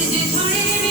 Hollywood.